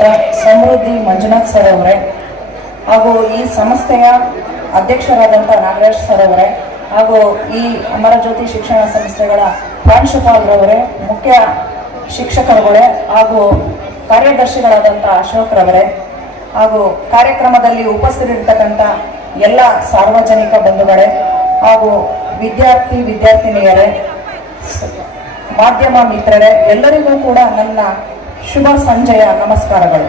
ಆಗಿರ್ತಕ್ಕಂಥ ಸಮೃದ್ಧಿ ಮಂಜುನಾಥ್ ಸರ್ ಅವರೇ ಹಾಗೂ ಈ ಸಂಸ್ಥೆಯ ಅಧ್ಯಕ್ಷರಾದಂಥ ನಾಗರಾಜ್ ಸರ್ ಅವರೇ ಹಾಗೂ ಈ ಅಮರಜ್ಯೋತಿ ಶಿಕ್ಷಣ ಸಂಸ್ಥೆಗಳ ಪ್ರಾಂಶುಪಾಲರವರೇ ಮುಖ್ಯ ಶಿಕ್ಷಕರುಗಳೇ ಹಾಗೂ ಕಾರ್ಯದರ್ಶಿಗಳಾದಂಥ ಅಶೋಕ್ ರವರೇ ಹಾಗೂ ಕಾರ್ಯಕ್ರಮದಲ್ಲಿ ಉಪಸ್ಥಿತರಿರ್ತಕ್ಕಂಥ ಎಲ್ಲ ಸಾರ್ವಜನಿಕ ಬಂಧುಗಳೇ ಹಾಗೂ ವಿದ್ಯಾರ್ಥಿ, ವಿದ್ಯಾರ್ಥಿನಿಯರೇ ಮಾಧ್ಯಮ ಮಿತ್ರರೇ, ಎಲ್ಲರಿಗೂ ಕೂಡ ನನ್ನ ಶುಭ ಸಂಜಯ, ನಮಸ್ಕಾರಗಳು.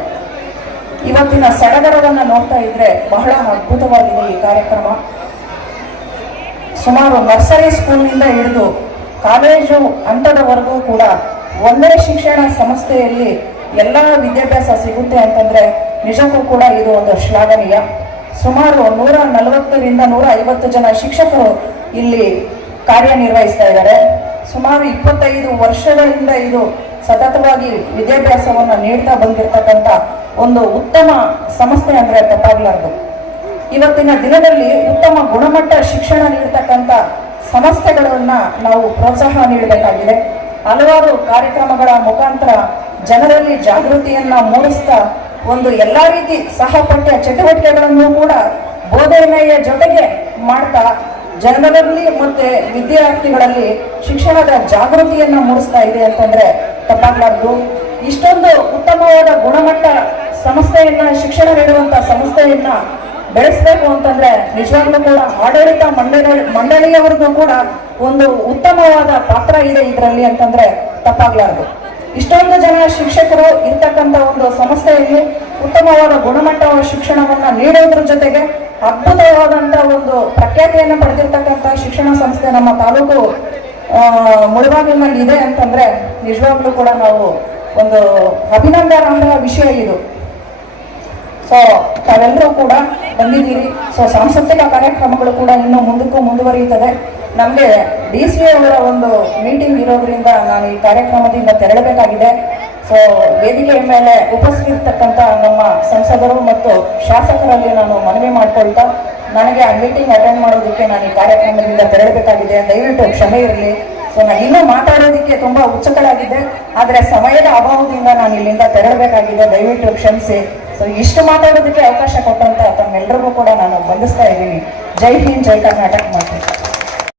ಇವತ್ತಿನ ಸಡಗರವನ್ನು ನೋಡ್ತಾ ಇದ್ರೆ ಬಹಳ ಅದ್ಭುತವಾಗಿದೆ ಈ ಕಾರ್ಯಕ್ರಮ. ಸುಮಾರು ನರ್ಸರಿ ಸ್ಕೂಲ್ನಿಂದ ಹಿಡಿದು ಕಾಲೇಜು ಹಂತದವರೆಗೂ ಕೂಡ ಒಂದೇ ಶಿಕ್ಷಣ ಸಂಸ್ಥೆಯಲ್ಲಿ ಎಲ್ಲ ವಿದ್ಯಾಭ್ಯಾಸ ಸಿಗುತ್ತೆ ಅಂತಂದ್ರೆ ನಿಜಕ್ಕೂ ಕೂಡ ಇದು ಒಂದು ಶ್ಲಾಘನೀಯ. ಸುಮಾರು ನೂರ ನಲವತ್ತರಿಂದ ನೂರ ಐವತ್ತು ಜನ ಶಿಕ್ಷಕರು ಇಲ್ಲಿ ಕಾರ್ಯನಿರ್ವಹಿಸ್ತಾ ಇದ್ದಾರೆ. ಸುಮಾರು ಇಪ್ಪತ್ತೈದು ವರ್ಷಗಳಿಂದ ಇದು ಸತತವಾಗಿ ವಿದ್ಯಾಭ್ಯಾಸವನ್ನು ನೀಡ್ತಾ ಬಂದಿರತಕ್ಕಂಥ ಒಂದು ಉತ್ತಮ ಸಂಸ್ಥೆ ಅಂದರೆ ತಪ್ಪಾಗಲಾರ್ದು. ಇವತ್ತಿನ ದಿನದಲ್ಲಿ ಉತ್ತಮ ಗುಣಮಟ್ಟ ಶಿಕ್ಷಣ ನೀಡತಕ್ಕಂಥ ಸಂಸ್ಥೆಗಳನ್ನು ನಾವು ಪ್ರೋತ್ಸಾಹ ನೀಡಬೇಕಾಗಿದೆ. ಹಲವಾರು ಕಾರ್ಯಕ್ರಮಗಳ ಮುಖಾಂತರ ಜನರಲ್ಲಿ ಜಾಗೃತಿಯನ್ನ ಮೂಡಿಸ್ತಾ ಒಂದು ಎಲ್ಲ ರೀತಿ ಸಹಪಠ್ಯ ಚಟುವಟಿಕೆಗಳನ್ನು ಕೂಡ ಬೋಧನೆಯ ಜೊತೆಗೆ ಮಾಡ್ತಾ ಜನರಲ್ಲಿ ಮತ್ತು ವಿದ್ಯಾರ್ಥಿಗಳಲ್ಲಿ ಶಿಕ್ಷಣದ ಜಾಗೃತಿಯನ್ನು ಮೂಡಿಸ್ತಾ ಇದೆ ಅಂತಂದ್ರೆ ತಪ್ಪಾಗ್ಲಾರ್ದು ಇಷ್ಟೊಂದು ಉತ್ತಮವಾದ ಗುಣಮಟ್ಟ ಸಂಸ್ಥೆಯನ್ನ, ಶಿಕ್ಷಣ ನೀಡುವಂತ ಸಂಸ್ಥೆಯನ್ನ ಬೆಳೆಸಬೇಕು ಅಂತಂದ್ರೆ ನಿಜವಾಗ್ಲೂ ಕೂಡ ಆಡಳಿತ ಮಂಡಳಿ ಮಂಡಳಿಯವರಿಗೂ ಕೂಡ ಒಂದು ಉತ್ತಮವಾದ ಪಾತ್ರ ಇದೆ ಇದರಲ್ಲಿ ಅಂತಂದ್ರೆ ತಪ್ಪಾಗ್ಲಾರ್ದು. ಇಷ್ಟೊಂದು ಜನ ಶಿಕ್ಷಕರು ಇರ್ತಕ್ಕಂಥ ಒಂದು ಸಂಸ್ಥೆಯಲ್ಲಿ ಉತ್ತಮವಾದ ಗುಣಮಟ್ಟದ ಶಿಕ್ಷಣವನ್ನ ನೀಡೋದ್ರ ಜೊತೆಗೆ ಅದ್ಭುತವಾದಂತ ಒಂದು ಪ್ರಖ್ಯಾತಿಯನ್ನು ಪಡೆದಿರ್ತಕ್ಕಂಥ ಶಿಕ್ಷಣ ಸಂಸ್ಥೆ ನಮ್ಮ ತಾಲೂಕು ಮುಳಬಾಗಿಲಿನಲ್ಲಿ ಇದೆ ಅಂತಂದ್ರೆ ನಿಜವಾಗ್ಲೂ ಕೂಡ ನಾವು ಒಂದು ಅಭಿನಂದನಾರ್ಹ ವಿಷಯ ಇದು. ಸೊ ತಾವೆಲ್ಲರೂ ಕೂಡ ಬಂದಿದ್ದೀರಿ. ಸೊ ಸಾಂಸ್ಕೃತಿಕ ಕಾರ್ಯಕ್ರಮಗಳು ಕೂಡ ಇನ್ನೂ ಮುಂದಕ್ಕೂ ಮುಂದುವರಿಯುತ್ತದೆ. ನಮಗೆ ಡಿ ಸಿ ಅವರ ಒಂದು ಮೀಟಿಂಗ್ ಇರೋದ್ರಿಂದ ನಾನು ಈ ಕಾರ್ಯಕ್ರಮದಿಂದ ತೆರಳಬೇಕಾಗಿದೆ. ಸೊ ವೇದಿಕೆಯ ಮೇಲೆ ಉಪಸ್ಥಿತಿರ್ತಕ್ಕಂಥ ನಮ್ಮ ಸಂಸದರು ಮತ್ತು ಶಾಸಕರಲ್ಲಿ ನಾನು ಮನವಿ ಮಾಡ್ಕೊಳ್ತಾ ನನಗೆ ಆ ಮೀಟಿಂಗ್ ಅಟೆಂಡ್ ಮಾಡೋದಕ್ಕೆ ನಾನು ಈ ಕಾರ್ಯಕ್ರಮದಿಂದ ತೆರಳಬೇಕಾಗಿದೆ ದಯವಿಟ್ಟು ಕ್ಷಮೆ ಇರಲಿ. ಸೊ ನಾನು ಇನ್ನೂ ಮಾತಾಡೋದಕ್ಕೆ ತುಂಬ ಉತ್ಸುಕಳಾಗಿದ್ದೆ ಆದರೆ ಸಮಯದ ಅಭಾವದಿಂದ ನಾನು ಇಲ್ಲಿಂದ ತೆರಳಬೇಕಾಗಿದೆ. ದಯವಿಟ್ಟು ಕ್ಷಮಿಸಿ. ಸೊ ಇಷ್ಟು ಮಾತಾಡೋದಕ್ಕೆ ಅವಕಾಶ ಕೊಟ್ಟಂತ ತಮ್ಮೆಲ್ಲರಿಗೂ ಕೂಡ ನಾನು ಬಂಧಿಸ್ತಾ ಇದ್ದೀನಿ. ಜೈ ಹಿಂದ್, ಜೈ ಕರ್ನಾಟಕ